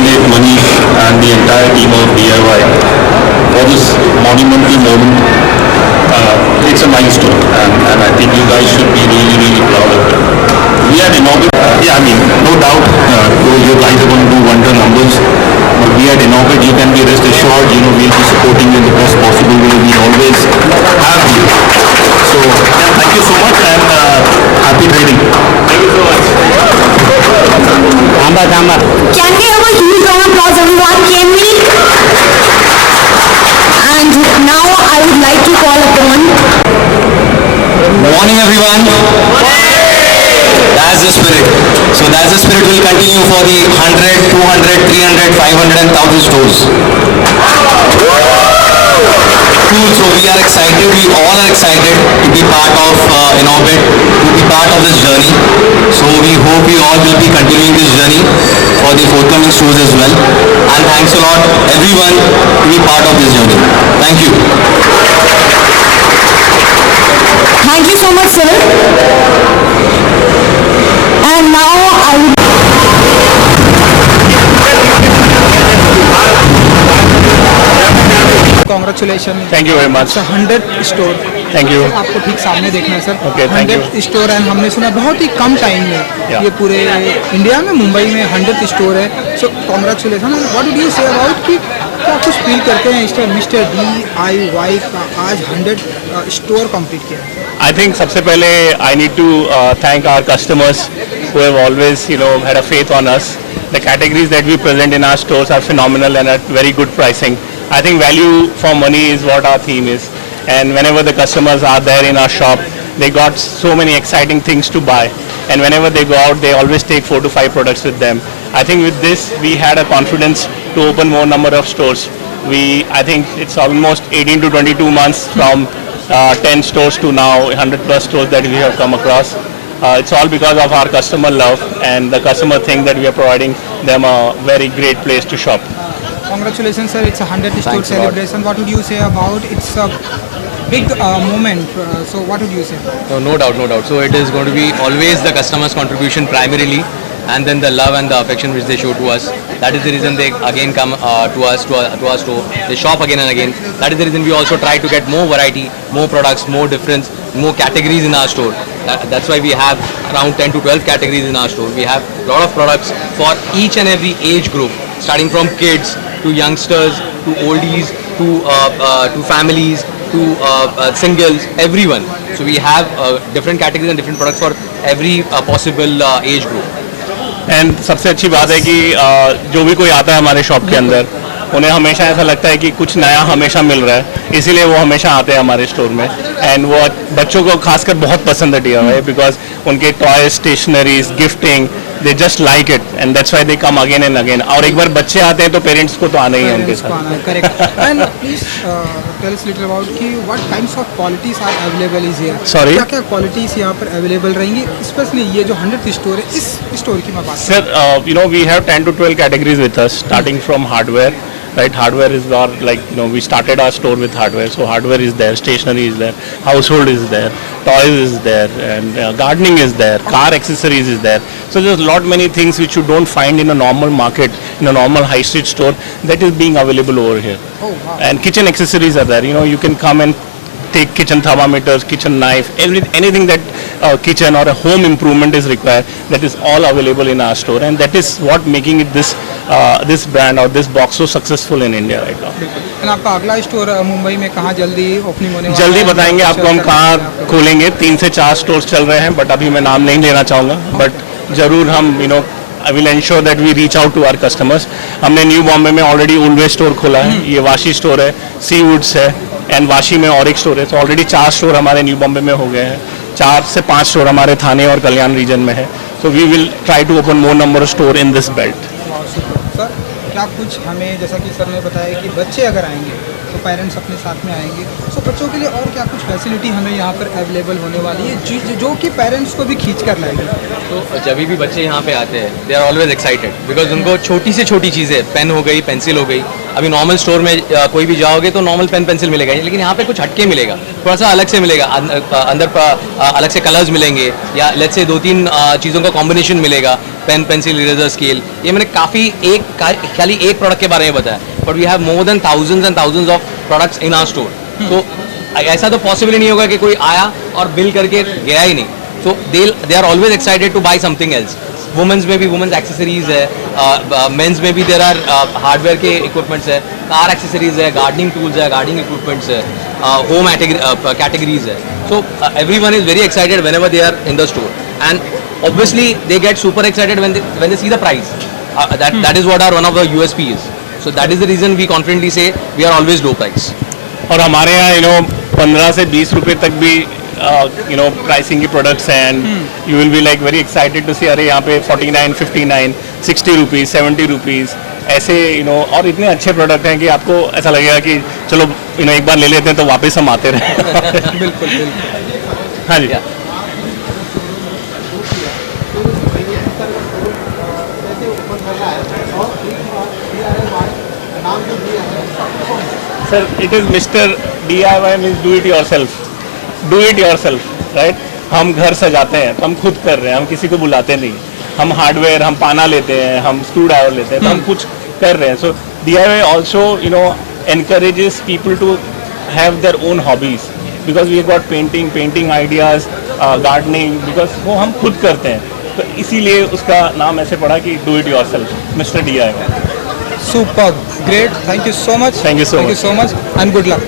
congratulate Manish and the entire team of DIY for this monumental moment. It's a milestone, and I think you guys should be really, really proud of it. We had Inorbit, yeah, I mean, no doubt, you guys are going to do wonder numbers. But we at Inorbit, you can be rest assured, we'll be supporting you in the best possible way. We always have you. So, yeah, thank you so much, and happy trading. Thank you so much. Can we have a huge round of applause, everyone? Can we? And now I would like to call upon. Morning, everyone. That's the spirit. So that's the spirit will continue for the 100, 200, 300, 500 and 1000 stores. Cool. So we are excited. We all are excited to be part of Inorbit, to be part of this journey. So we hope we all will be continuing this journey for the forthcoming stores as well. And thanks a lot, everyone, to be part of this journey. Thank you. Thank you so much, sir. And now I would. Congratulation. Thank you very much. 100 store. Thank you. आपको ठीक सामने देखना है sir. Okay, thank you. 100 store and हमने सुना बहुत ही कम time में ये पूरे इंडिया में मुंबई में 100 स्टोर है। So congratulation. What do you say about कि क्या कुछ फील करते हैं मिस्टर DIY का आज 100 स्टोर कंप्लीट किया? आई थिंक सबसे पहले I need to thank our customers who have always had a faith on us. The categories that we present in our stores are phenomenal and at very good pricing. I think value for money is what our theme is, and whenever the customers are there in our shop, they got so many exciting things to buy, and whenever they go out they always take 4 to 5 products with them. I think with this we had a confidence to open more number of stores. I think it's almost 18 to 22 months from 10 stores to now 100 plus stores that we have come across. It's all because of our customer love, and the customer think that we are providing them a very great place to shop. Congratulations, sir. It's a 100 store celebration. What would you say about it's a big moment? So what would you say? No doubt, no doubt. So it is going to be always the customer's contribution primarily, and then the love and the affection which they show to us. That is the reason they again come to us, to our store. They shop again and again. That is the reason we also try to get more variety, more products, more difference, more categories in our store. That's why we have around 10 to 12 categories in our store. We have a lot of products for each and every age group, starting from kids to youngsters to oldies to families to singles, everyone. So we have different categories and different products for every possible age group. And सबसे अच्छी बात है कि जो भी कोई आता है हमारे शॉप के अंदर, उन्हें हमेशा ऐसा लगता है कि कुछ नया हमेशा मिल रहा है, इसीलिए वो हमेशा आते हैं हमारे स्टोर में। एंड वो बच्चों को खासकर बहुत पसंद है DIY, बिकॉज उनके toys, stationeries, gifting, they just like it, and that's why they come again and again. और एक बार बच्चे आते हैं तो पेरेंट्स को तो आना ही है उनके साथ। Correct. And please tell us little about कि what kinds of qualities are available is here. Sorry, क्या क्या क्वालिटीज यहाँ पर अवेलेबल रहेंगी, स्पेशली ये जो 100 स्टोर है, इस स्टोर की मैं बात। Sir, we have 10 to 12 categories with us, starting from hardware. Right, hardware is our we started our store with hardware, so hardware is there, stationery is there, household is there, toys is there, and gardening is there, car accessories is there. So there's a lot many things which you don't find in a normal market, in a normal high street store, that is being available over here. Oh, wow. And kitchen accessories are there. You can come and take kitchen thermometers, kitchen knife, anything that kitchen or a home improvement is required, that is all available in our store, and that is what making it this brand or this box so successful in India right now. And आपका अगला store Mumbai में कहाँ जल्दी opening होने वाला है? जल्दी बताएंगे आपको हम कहाँ खोलेंगे। 3 से 4 स्टोर्स चल रहे हैं, बट अभी मैं नाम नहीं लेना चाहूँगा, बट जरूर हम I will ensure that we reach out to our customers. हमने न्यू बॉम्बे में ऑलरेडी उल्वे स्टोर खोला है, ये वाशी स्टोर है, सी वुड्स है, एंड वाशी में और एक स्टोर है। तो ऑलरेडी 4 स्टोर हमारे न्यू बॉम्बे में हो गए हैं, 4 से 5 स्टोर हमारे थाने और कल्याण रीजन में है। So we will try to open more number of store in this belt. Sir, क्या कुछ हमें, जैसा कि सर ने बताया कि बच्चे अगर आएंगे तो पेरेंट्स अपने साथ में आएंगे, सो बच्चों के लिए और क्या कुछ फैसिलिटी हमें यहाँ पर अवेलेबल होने वाली है जो कि पेरेंट्स को भी खींच कर लाएगी? तो जब भी बच्चे यहाँ पे आते हैं, they are always excited, because उनको छोटी से छोटी चीज़ें, पेन हो गई, पेंसिल हो गई, अभी नॉर्मल स्टोर में कोई भी जाओगे तो नॉर्मल पेन पेंसिल मिलेगा, लेकिन यहाँ पे कुछ हटके मिलेगा, थोड़ा सा अलग से मिलेगा, अंदर अलग से कलर्स मिलेंगे, या लेट्स से 2-3 चीज़ों का कॉम्बिनेशन मिलेगा, पेन पेंसिल इरेजर स्केल। ये मैंने काफ़ी खाली एक प्रोडक्ट के बारे में बताया, but we have more than thousands and thousands of products in our store. तो ऐसा तो पॉसिबल ही नहीं होगा कि कोई आया और बिल करके गया ही नहीं। So they are always excited to buy something else. Women's में भी वुमेंस एक्सेसरीज है, मेंस में भी देर आर हार्डवेयर के इक्विपमेंट्स है, कार एक्सेसरीज है, गार्डनिंग टूल्स है, गार्डनिंग इक्विपमेंट्स है, होम कैटेगरीज है। So everyone is very excited whenever they are in the store, and obviously they get super excited when they see the price. That is what our one of the USP is. So that is the reason we confidently say we are always low price. और हमारे यहाँ 15 से 20 रुपए तक भी pricing की products हैं, and you will be like very excited to see अरे यहाँ पे 49, 59, 60 रुपीज़, 70 रुपीज़ ऐसे और इतने अच्छे प्रोडक्ट हैं कि आपको ऐसा लगेगा कि चलो एक बार ले लेते हैं तो वापस हम आते रहे। बिल्कुल बिल्कुल। हाँ जी। Sir it is mister DIY means do it yourself, right. हम घर सजाते हैं तो हम खुद कर रहे हैं, हम किसी को बुलाते नहीं। हम हार्डवेयर, हम पाना लेते हैं, हम स्क्रू ड्राइवर लेते हैं, तो हम कुछ कर रहे हैं। सो DIY also encourages people to have their own hobbies, because we got painting ideas, gardening, because वो हम खुद करते हैं, तो इसीलिए उसका नाम ऐसे पड़ा कि do it yourself, mister DIY। Superb, great. Thank you so much. Thank you so much. and good luck.